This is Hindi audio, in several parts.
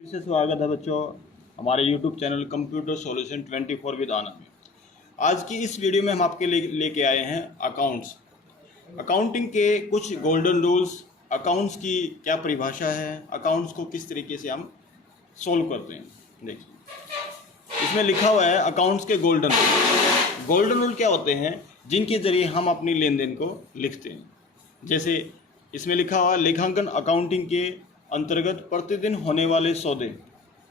फिर से स्वागत है बच्चों हमारे YouTube channel computer solution 24 with Anand में। आज की इस वीडियो में हम आपके लिए लेके आए हैं अकाउंट्स। अकाउंटिंग के कुछ गोल्डन रूल्स, अकाउंट्स की क्या परिभाषा है, अकाउंट्स को किस तरीके से हम सोल्व करते हैं। देखिए इसमें लिखा हुआ है अकाउंट्स के गोल्डन रूल। गोल्डन रूल क्या होते हैं जिनके जरिए हम अपनी लेन देन को लिखते हैं। जैसे इसमें लिखा हुआ लेखांकन अकाउंटिंग के अंतर्गत प्रतिदिन होने वाले सौदे,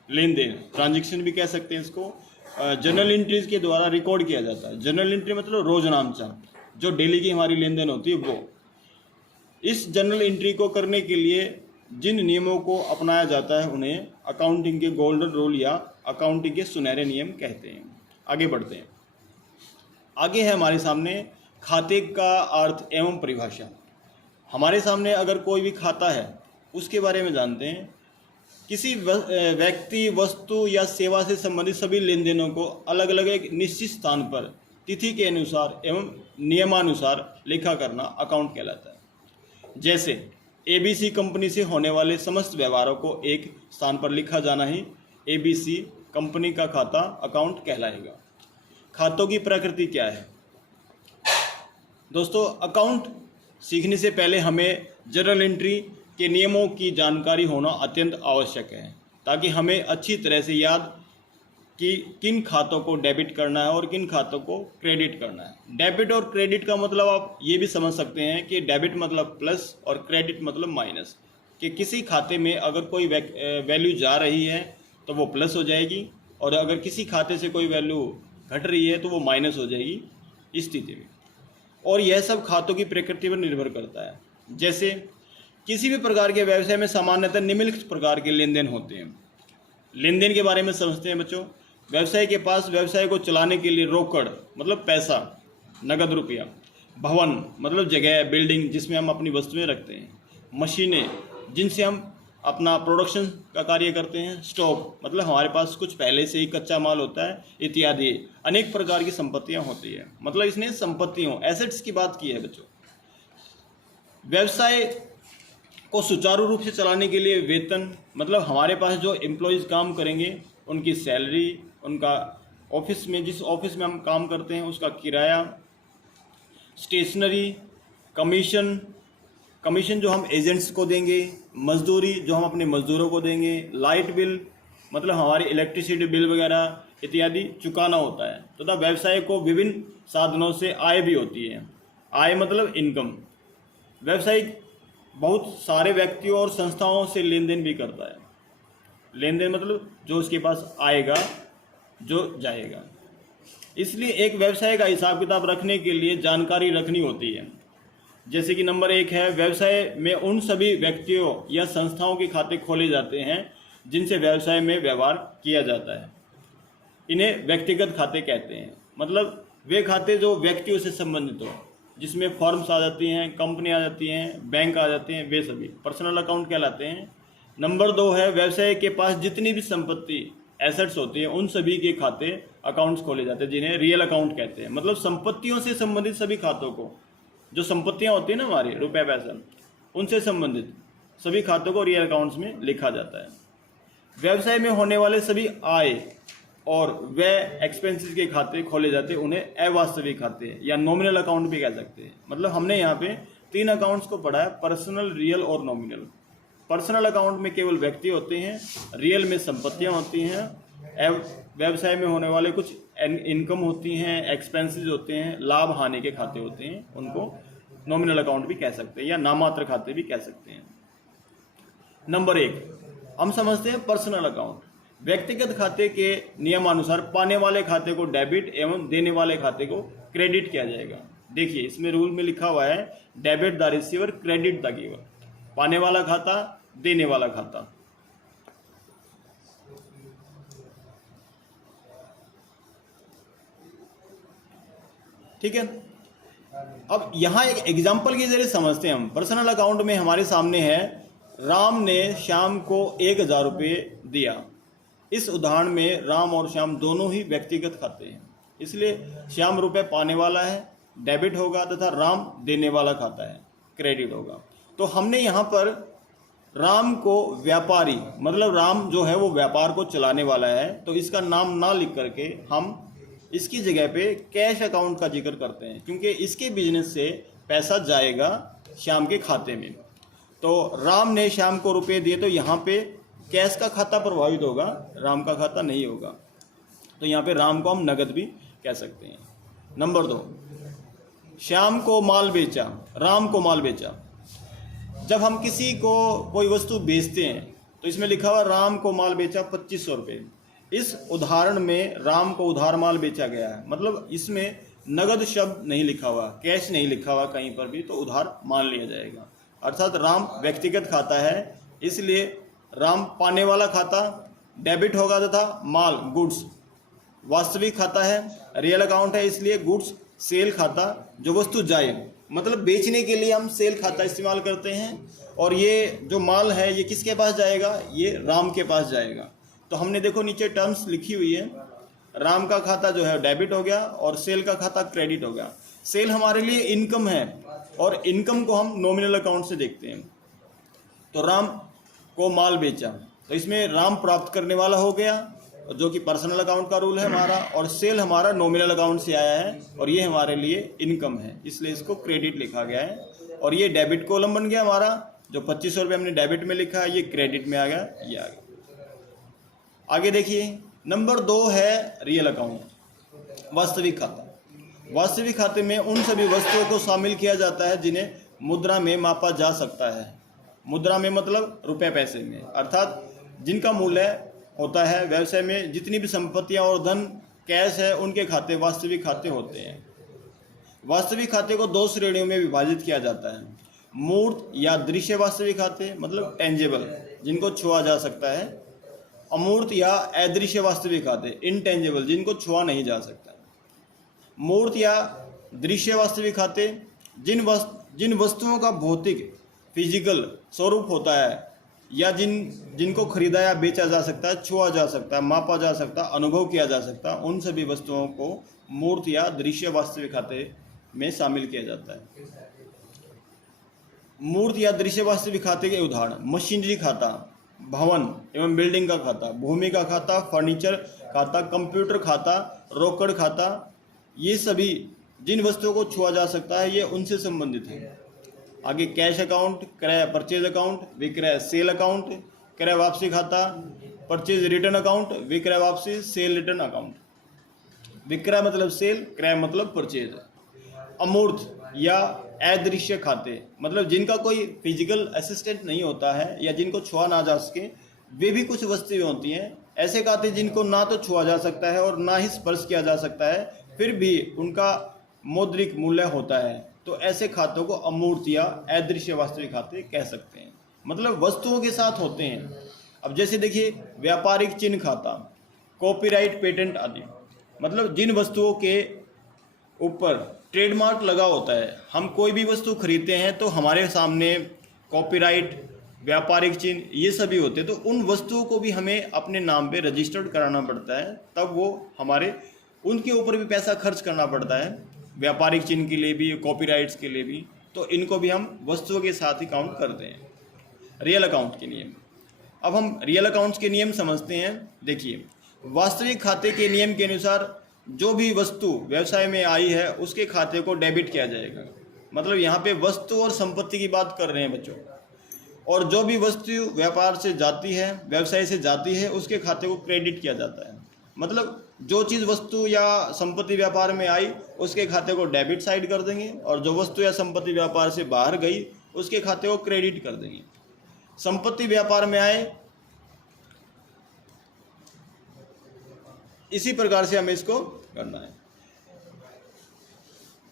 लेन देन, ट्रांजैक्शन भी कह सकते हैं इसको, जर्नल एंट्रीज के द्वारा रिकॉर्ड किया जाता है। जर्नल एंट्री मतलब रोजनामचा, जो डेली की हमारी लेन देन होती है वो। इस जर्नल एंट्री को करने के लिए जिन नियमों को अपनाया जाता है उन्हें अकाउंटिंग के गोल्डन रूल या अकाउंटिंग के सुनहरे नियम कहते हैं। आगे बढ़ते हैं। आगे है हमारे सामने खाते का अर्थ एवं परिभाषा। हमारे सामने अगर कोई भी खाता है उसके बारे में जानते हैं। किसी व्यक्ति, वस्तु या सेवा से संबंधित सभी लेन देनों को अलग अलग एक निश्चित स्थान पर तिथि के अनुसार एवं नियमानुसार लिखा करना अकाउंट कहलाता है। जैसे एबीसी कंपनी से होने वाले समस्त व्यवहारों को एक स्थान पर लिखा जाना ही एबीसी कंपनी का खाता अकाउंट कहलाएगा। खातों की प्रकृति क्या है दोस्तों? अकाउंट सीखने से पहले हमें जर्नल एंट्री के नियमों की जानकारी होना अत्यंत आवश्यक है, ताकि हमें अच्छी तरह से याद कि किन खातों को डेबिट करना है और किन खातों को क्रेडिट करना है। डेबिट और क्रेडिट का मतलब आप ये भी समझ सकते हैं कि डेबिट मतलब प्लस और क्रेडिट मतलब माइनस, कि किसी खाते में अगर कोई वैल्यू जा रही है तो वो प्लस हो जाएगी, और अगर किसी खाते से कोई वैल्यू घट रही है तो वो माइनस हो जाएगी इस स्थिति में। और यह सब खातों की प्रकृति पर निर्भर करता है। जैसे किसी भी प्रकार के व्यवसाय में सामान्यतः निम्नलिखित प्रकार के लेन देन होते हैं। लेन देन के बारे में समझते हैं बच्चों। व्यवसाय के पास व्यवसाय को चलाने के लिए रोकड़ मतलब पैसा, नगद रुपया, भवन मतलब जगह, बिल्डिंग जिसमें हम अपनी वस्तुएं रखते हैं, मशीनें जिनसे हम अपना प्रोडक्शन का कार्य करते हैं, स्टॉक मतलब हमारे पास कुछ पहले से ही कच्चा माल होता है, इत्यादि अनेक प्रकार की संपत्तियां होती है। मतलब इसने संपत्तियों, एसेट्स की बात की है बच्चों। व्यवसाय को सुचारू रूप से चलाने के लिए वेतन मतलब हमारे पास जो एम्प्लॉयज़ काम करेंगे उनकी सैलरी, उनका ऑफिस में जिस ऑफिस में हम काम करते हैं उसका किराया, स्टेशनरी, कमीशन जो हम एजेंट्स को देंगे, मजदूरी जो हम अपने मजदूरों को देंगे, लाइट बिल मतलब हमारी इलेक्ट्रिसिटी बिल वगैरह इत्यादि चुकाना होता है। तथा व्यवसाय को विभिन्न साधनों से आय भी होती है। आय मतलब इनकम। व्यवसाय बहुत सारे व्यक्तियों और संस्थाओं से लेन देन भी करता है। लेन देन मतलब जो उसके पास आएगा, जो जाएगा। इसलिए एक व्यवसाय का हिसाब किताब रखने के लिए जानकारी रखनी होती है। जैसे कि नंबर 1 है, व्यवसाय में उन सभी व्यक्तियों या संस्थाओं के खाते खोले जाते हैं जिनसे व्यवसाय में व्यवहार किया जाता है। इन्हें व्यक्तिगत खाते कहते हैं। मतलब वे खाते जो व्यक्तियों से संबंधित हो, जिसमें फॉर्म्स आ जाती हैं, कंपनी आ जाती हैं, बैंक आ जाते हैं, वे सभी पर्सनल अकाउंट कहलाते हैं। नंबर 2 है, व्यवसाय के पास जितनी भी संपत्ति, एसेट्स होती हैं उन सभी के खाते अकाउंट्स खोले जाते हैं, जिन्हें रियल अकाउंट कहते हैं। मतलब संपत्तियों से संबंधित सभी खातों को, जो संपत्तियां होती हैं ना हमारी, रुपये पैसा, उनसे संबंधित सभी खातों को रियल अकाउंट्स में लिखा जाता है। व्यवसाय में होने वाले सभी आय और व्यय एक्सपेंसेस के खाते खोले जाते हैं, उन्हें अवास्तविक खाते या नॉमिनल अकाउंट भी कह सकते हैं। मतलब हमने यहाँ पे 3 अकाउंट्स को पढ़ा है, पर्सनल, रियल और नॉमिनल। पर्सनल अकाउंट में केवल व्यक्ति होते हैं, रियल में संपत्तियाँ होती हैं, व्यवसाय में होने वाले कुछ इनकम होती हैं, एक्सपेंसेस होते हैं, लाभ हानि के खाते होते हैं, उनको नॉमिनल अकाउंट भी कह सकते हैं या नामात्र खाते भी कह सकते हैं। नंबर 1 हम समझते हैं पर्सनल अकाउंट। व्यक्तिगत खाते के नियमानुसार पाने वाले खाते को डेबिट एवं देने वाले खाते को क्रेडिट किया जाएगा। देखिए इसमें रूल में लिखा हुआ है debit the receiver, credit the giver. पाने वाला खाता, देने वाला खाता। ठीक है। अब यहाँ एक एग्जाम्पल के जरिए समझते हैं हम। पर्सनल अकाउंट में हमारे सामने है, राम ने श्याम को 1000 रुपये दिया। इस उदाहरण में राम और श्याम दोनों ही व्यक्तिगत खाते हैं, इसलिए श्याम रुपए पाने वाला है, डेबिट होगा, तथा राम देने वाला खाता है, क्रेडिट होगा। तो हमने यहाँ पर राम को व्यापारी, मतलब राम जो है वो व्यापार को चलाने वाला है, तो इसका नाम ना लिख करके हम इसकी जगह पे कैश अकाउंट का जिक्र करते हैं, क्योंकि इसके बिजनेस से पैसा जाएगा श्याम के खाते में। तो राम ने श्याम को रुपए दिए, तो यहाँ पे कैश का खाता प्रभावित होगा, राम का खाता नहीं होगा। तो यहाँ पे राम को हम नगद भी कह सकते हैं। नंबर 2, श्याम को माल बेचा, राम को माल बेचा। जब हम किसी को कोई वस्तु बेचते हैं तो इसमें लिखा हुआ राम को माल बेचा 2500 रुपये। इस उदाहरण में राम को उधार माल बेचा गया है, मतलब इसमें नगद शब्द नहीं लिखा हुआ, कैश नहीं लिखा हुआ कहीं पर भी, तो उधार मान लिया जाएगा। अर्थात राम व्यक्तिगत खाता है, इसलिए राम पाने वाला खाता डेबिट होगा, तथा माल गुड्स वास्तविक खाता है, रियल अकाउंट है, इसलिए गुड्स सेल खाता, जो वस्तु जाए, मतलब बेचने के लिए हम सेल खाता इस्तेमाल करते हैं। और ये जो माल है ये किसके पास जाएगा, ये राम के पास जाएगा। तो हमने देखो नीचे टर्म्स लिखी हुई है, राम का खाता जो है डेबिट हो गया और सेल का खाता क्रेडिट हो गया। सेल हमारे लिए इनकम है और इनकम को हम नॉमिनल अकाउंट से देखते हैं। तो राम को माल बेचा, तो इसमें राम प्राप्त करने वाला हो गया, जो कि पर्सनल अकाउंट का रूल है हमारा, और सेल हमारा नॉमिनल अकाउंट से आया है और ये हमारे लिए इनकम है, इसलिए इसको क्रेडिट लिखा गया है। और ये डेबिट कॉलम बन गया हमारा, जो 2500 रुपये हमने डेबिट में लिखा है ये क्रेडिट में आ गया, ये आ गया। आगे देखिए, नंबर 2 है रियल अकाउंट, वास्तविक खाता। वास्तविक खाते में उन सभी वस्तुओं को शामिल किया जाता है जिन्हें मुद्रा में मापा जा सकता है। मुद्रा में मतलब रुपए पैसे में, अर्थात जिनका मूल्य होता है। व्यवसाय में जितनी भी संपत्तियां और धन कैश है उनके खाते वास्तविक खाते होते हैं। वास्तविक खाते को 2 श्रेणियों में विभाजित किया जाता है। मूर्त या दृश्य वास्तविक खाते, मतलब टेंजेबल, जिनको छुआ जा सकता है। अमूर्त या अदृश्य वास्तविक खाते, इनटेंजेबल, जिनको छुआ नहीं जा सकता। मूर्त या दृश्य वास्तविक खाते जिन वस्तुओं का भौतिक फिजिकल स्वरूप होता है या जिनको खरीदा या बेचा जा सकता है, छुआ जा सकता है, मापा जा सकता है, अनुभव किया जा सकता है, उन सभी वस्तुओं को मूर्त या दृश्य वास्तविक खाते में शामिल किया जाता है। मूर्त या दृश्य वास्तविक खाते के उदाहरण: मशीनरी खाता, भवन एवं बिल्डिंग का खाता, भूमि का खाता, फर्नीचर खाता, कंप्यूटर खाता, रोकड़ खाता। ये सभी जिन वस्तुओं को छुआ जा सकता है ये उनसे संबंधित है। आगे कैश अकाउंट, क्रय परचेज अकाउंट, विक्रय सेल अकाउंट, क्रय वापसी खाता, परचेज रिटर्न अकाउंट, विक्रय वापसी सेल रिटर्न अकाउंट। विक्रय मतलब सेल, क्रय मतलब परचेज। अमूर्त या अदृश्य खाते, मतलब जिनका कोई फिजिकल असिस्टेंट नहीं होता है या जिनको छुआ ना जा सके, वे भी कुछ वस्तुएं होती हैं। ऐसे खाते जिनको ना तो छुआ जा सकता है और ना ही स्पर्श किया जा सकता है, फिर भी उनका मौद्रिक मूल्य होता है, तो ऐसे खातों को अमूर्त या अदृश्य वास्तविक खाते कह सकते हैं, मतलब वस्तुओं के साथ होते हैं। अब जैसे देखिए, व्यापारिक चिन्ह खाता, कॉपीराइट, पेटेंट आदि, मतलब जिन वस्तुओं के ऊपर ट्रेडमार्क लगा होता है। हम कोई भी वस्तु खरीदते हैं तो हमारे सामने कॉपीराइट, व्यापारिक चिन्ह ये सभी होते हैं, तो उन वस्तुओं को भी हमें अपने नाम पे रजिस्टर्ड कराना पड़ता है, तब वो हमारे उनके ऊपर भी पैसा खर्च करना पड़ता है, व्यापारिक चिन्ह के लिए भी, कॉपीराइट्स के लिए भी। तो इनको भी हम वस्तुओं के साथ ही काउंट करते हैं। रियल अकाउंट के नियम, अब हम रियल अकाउंट्स के नियम समझते हैं। देखिए, वास्तविक खाते के नियम के अनुसार जो भी वस्तु व्यवसाय में आई है उसके खाते को डेबिट किया जाएगा, मतलब यहाँ पे वस्तु और संपत्ति की बात कर रहे हैं बच्चों। और जो भी वस्तु व्यापार से जाती है, व्यवसाय से जाती है, उसके खाते को क्रेडिट किया जाता है, मतलब जो चीज़ वस्तु या संपत्ति व्यापार में आई उसके खाते को डेबिट साइड कर देंगे, और जो वस्तु या संपत्ति व्यापार से बाहर गई उसके खाते को क्रेडिट कर देंगे। संपत्ति व्यापार में आए, इसी प्रकार से हमें इसको करना है।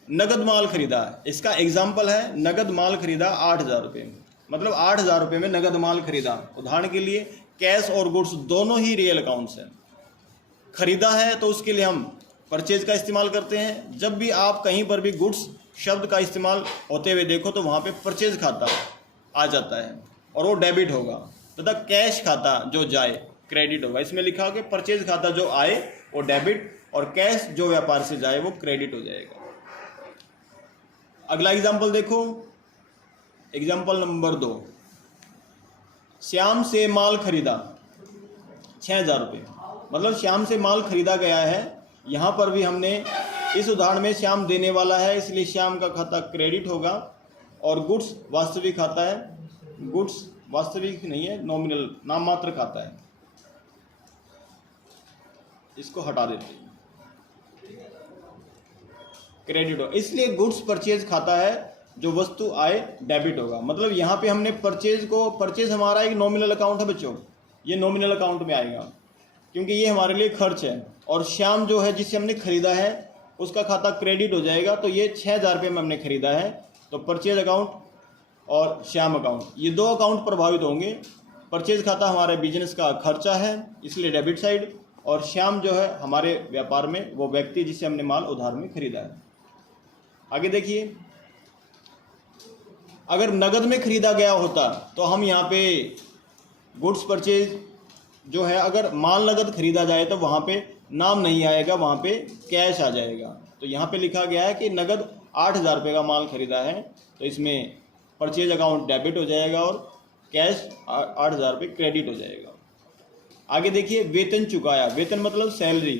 नगद माल खरीदा, इसका एग्जाम्पल है, नगद माल खरीदा 8000 रुपये, मतलब 8000 रुपये में नगद माल खरीदा। उदाहरण के लिए कैश और गुड्स दोनों ही रियल अकाउंट्स हैं। खरीदा है तो उसके लिए हम परचेज का इस्तेमाल करते हैं। जब भी आप कहीं पर भी गुड्स शब्द का इस्तेमाल होते हुए देखो तो वहाँ पे परचेज खाता आ जाता है और वो डेबिट होगा, तथा कैश खाता जो जाए क्रेडिट होगा। इसमें लिखा हो कि परचेज खाता जो आए वो डेबिट और कैश जो व्यापार से जाए वो क्रेडिट हो जाएगा। अगला एग्जाम्पल देखो, एग्जाम्पल नंबर 2। श्याम से माल खरीदा 6,000 रुपये, मतलब श्याम से माल खरीदा गया है। यहाँ पर भी हमने इस उदाहरण में श्याम देने वाला है, इसलिए श्याम का खाता क्रेडिट होगा। और गुड्स वास्तविक खाता है, गुड्स वास्तविक नहीं है, नॉमिनल नाम मात्र खाता है, इसको हटा देते हैं, क्रेडिट होगा। इसलिए गुड्स परचेज खाता है, जो वस्तु आए डेबिट होगा। मतलब यहाँ पे हमने परचेज हमारा एक नॉमिनल अकाउंट है बच्चों, ये नॉमिनल अकाउंट में आएगा क्योंकि ये हमारे लिए खर्च है। और श्याम जो है जिसे हमने खरीदा है उसका खाता क्रेडिट हो जाएगा। तो ये 6,000 रुपये में हमने खरीदा है, तो परचेज अकाउंट और श्याम अकाउंट ये दो अकाउंट प्रभावित होंगे। परचेज खाता हमारे बिजनेस का खर्चा है, इसलिए डेबिट साइड, और श्याम जो है हमारे व्यापार में वो व्यक्ति जिससे हमने माल उधार में खरीदा है। आगे देखिए, अगर नगद में खरीदा गया होता तो हम यहाँ पे गुड्स परचेज जो है, अगर माल नगद खरीदा जाए तो वहाँ पे नाम नहीं आएगा, वहाँ पे कैश आ जाएगा। तो यहाँ पे लिखा गया है कि नगद 8,000 रुपये का माल खरीदा है, तो इसमें परचेज अकाउंट डेबिट हो जाएगा और कैश 8,000 रुपये क्रेडिट हो जाएगा। आगे देखिए, वेतन चुकाया, वेतन मतलब सैलरी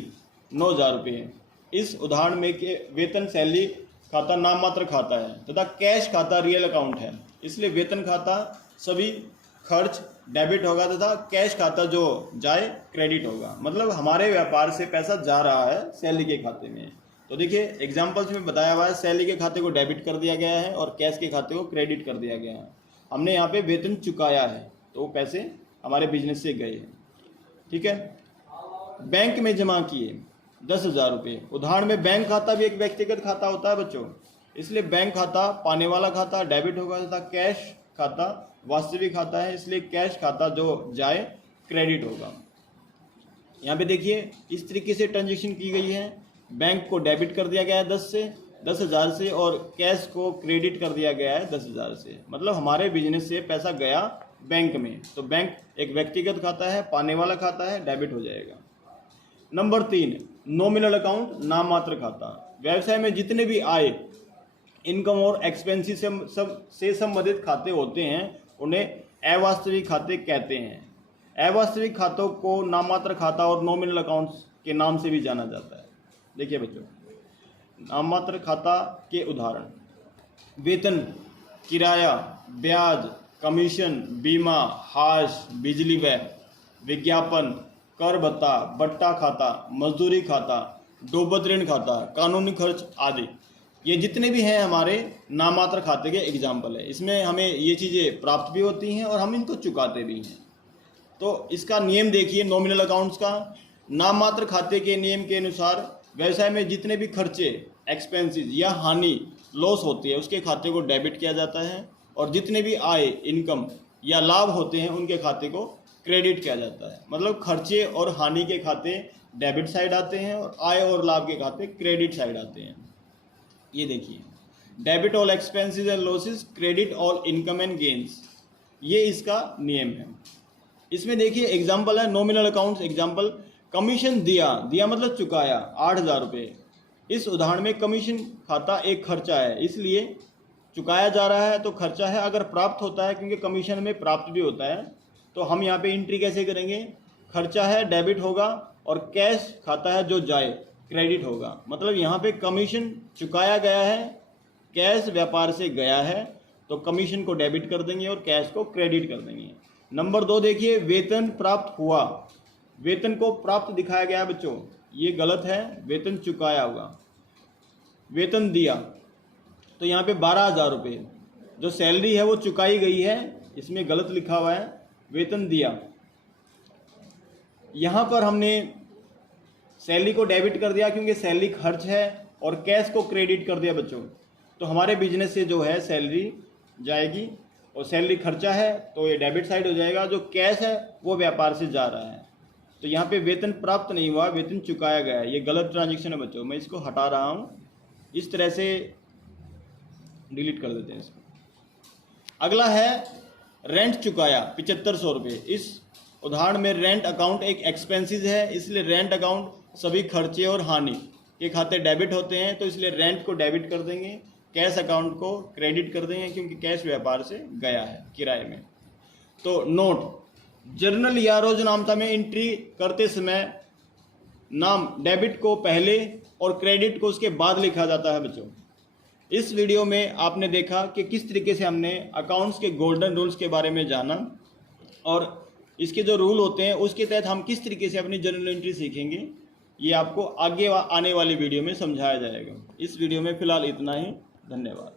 9,000 रुपये। इस उदाहरण में के वेतन सैलरी खाता नाम मात्र खाता है तथा कैश खाता रियल अकाउंट है, इसलिए वेतन खाता सभी खर्च डेबिट होगा तथा कैश खाता जो जाए क्रेडिट होगा। मतलब हमारे व्यापार से पैसा जा रहा है सैलरी के खाते में। तो देखिए एग्जांपल्स में बताया हुआ है, सैलरी के खाते को डेबिट कर दिया गया है और कैश के खाते को क्रेडिट कर दिया गया है। हमने यहाँ पे वेतन चुकाया है तो वो पैसे हमारे बिजनेस से गए हैं, ठीक है। बैंक में जमा किए 10,000 रुपये। उदाहरण में बैंक खाता भी एक व्यक्तिगत खाता होता है बच्चों, इसलिए बैंक खाता पाने वाला खाता डेबिट होगा तथा कैश खाता वास्तविक खाता है, इसलिए कैश खाता जो जाए क्रेडिट होगा। यहाँ पे देखिए इस तरीके से ट्रांजेक्शन की गई है, बैंक को डेबिट कर दिया गया है 10,000 से और कैश को क्रेडिट कर दिया गया है 10,000 से। मतलब हमारे बिजनेस से पैसा गया बैंक में, तो बैंक एक व्यक्तिगत खाता है, पाने वाला खाता है, डेबिट हो जाएगा। नंबर 3, नॉमिनल अकाउंट नाम मात्र खाता। व्यवसाय में जितने भी आय, इनकम और एक्सपेंसेस से संबंधित खाते होते हैं उन्हें अवास्तविक खाते कहते हैं। अवास्तविक खातों को नाम मात्र खाता और नॉमिनल अकाउंट्स के नाम से भी जाना जाता है। देखिए बच्चों, नाम मात्र खाता के उदाहरण: वेतन, किराया, ब्याज, कमीशन, बीमा, हाश, बिजली व्यय, विज्ञापन, कर भत्ता, बट्टा खाता, मजदूरी खाता, डोबत ऋण खाता, कानूनी खर्च आदि। ये जितने भी हैं हमारे नाम मात्र खाते के एग्जाम्पल है। इसमें हमें ये चीज़ें प्राप्त भी होती हैं और हम इनको चुकाते भी हैं। तो इसका नियम देखिए नॉमिनल अकाउंट्स का। नाम मात्र खाते के नियम के अनुसार व्यवसाय में जितने भी खर्चे, एक्सपेंसेस या हानि, लॉस होती है उसके खाते को डेबिट किया जाता है, और जितने भी आय, इनकम या लाभ होते हैं उनके खाते को क्रेडिट किया जाता है। मतलब खर्चे और हानि के खाते डेबिट साइड आते हैं और आय और लाभ के खाते क्रेडिट साइड आते हैं। ये देखिए, debit all expenses and losses, credit all income and gains, ये इसका नियम है। इसमें देखिए एग्जाम्पल है नॉमिनल अकाउंट्स। एग्जाम्पल: कमीशन दिया मतलब चुकाया 8,000 रुपये। इस उदाहरण में कमीशन खाता एक खर्चा है, इसलिए चुकाया जा रहा है तो खर्चा है। अगर प्राप्त होता है, क्योंकि कमीशन में प्राप्त भी होता है, तो हम यहाँ पे एंट्री कैसे करेंगे? खर्चा है डेबिट होगा और कैश खाता है जो जाए क्रेडिट होगा। मतलब यहाँ पे कमीशन चुकाया गया है, कैश व्यापार से गया है, तो कमीशन को डेबिट कर देंगे और कैश को क्रेडिट कर देंगे। नंबर 2 देखिए, वेतन प्राप्त हुआ। वेतन को प्राप्त दिखाया गया है बच्चों, ये गलत है, वेतन चुकाया हुआ। वेतन दिया तो यहाँ पे 12,000 रुपये जो सैलरी है वो चुकाई गई है, इसमें गलत लिखा हुआ है, वेतन दिया। यहाँ पर हमने सैलरी को डेबिट कर दिया क्योंकि सैलरी खर्च है, और कैश को क्रेडिट कर दिया बच्चों। तो हमारे बिजनेस से जो है सैलरी जाएगी और सैलरी खर्चा है तो ये डेबिट साइड हो जाएगा। जो कैश है वो व्यापार से जा रहा है, तो यहाँ पे वेतन प्राप्त नहीं हुआ, वेतन चुकाया गया है। ये गलत ट्रांजेक्शन है बच्चों, मैं इसको हटा रहा हूँ, इस तरह से डिलीट कर देते हैं इसको। अगला है रेंट चुकाया 7500 रुपये। इस उदाहरण में रेंट अकाउंट एक एक्सपेंसेस है, इसलिए रेंट अकाउंट सभी खर्चे और हानि के खाते डेबिट होते हैं, तो इसलिए रेंट को डेबिट कर देंगे, कैश अकाउंट को क्रेडिट कर देंगे क्योंकि कैश व्यापार से गया है किराए में। तो नोट, जर्नल या रोजनामता में एंट्री करते समय नाम डेबिट को पहले और क्रेडिट को उसके बाद लिखा जाता है बच्चों। इस वीडियो में आपने देखा कि किस तरीके से हमने अकाउंट्स के गोल्डन रूल्स के बारे में जाना और इसके जो रूल होते हैं उसके तहत हम किस तरीके से अपनी जर्नल एंट्री सीखेंगे, ये आपको आगे आने वाली वीडियो में समझाया जाएगा। इस वीडियो में फ़िलहाल इतना ही। धन्यवाद।